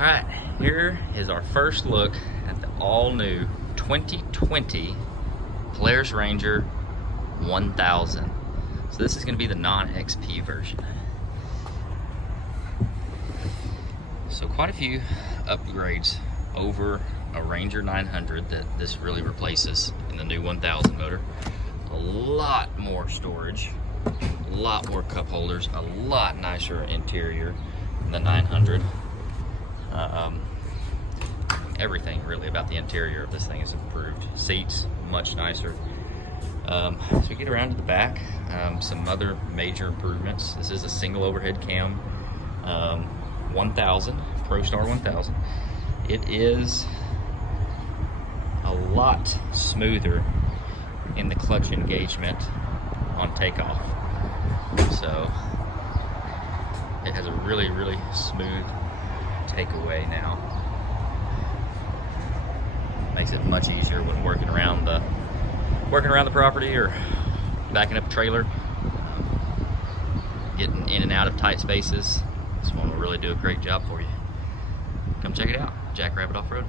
Alright, here is our first look at the all-new 2020 Polaris Ranger 1000. So this is going to be the non-XP version. So quite a few upgrades over a Ranger 900 that this really replaces in the new 1000 motor. A lot more storage, a lot more cup holders, a lot nicer interior than the 900. Everything really about the interior of this thing is improved. Seats, much nicer. So we get around to the back, some other major improvements. This is a single overhead cam 1000, ProStar 1000. It is a lot smoother in the clutch engagement on takeoff. So it has a really smooth takeaway now. Makes it much easier when working around the property or backing up a trailer, getting in and out of tight spaces. This one will really do a great job for you. Come check it out, Jack Rabbit Offroad.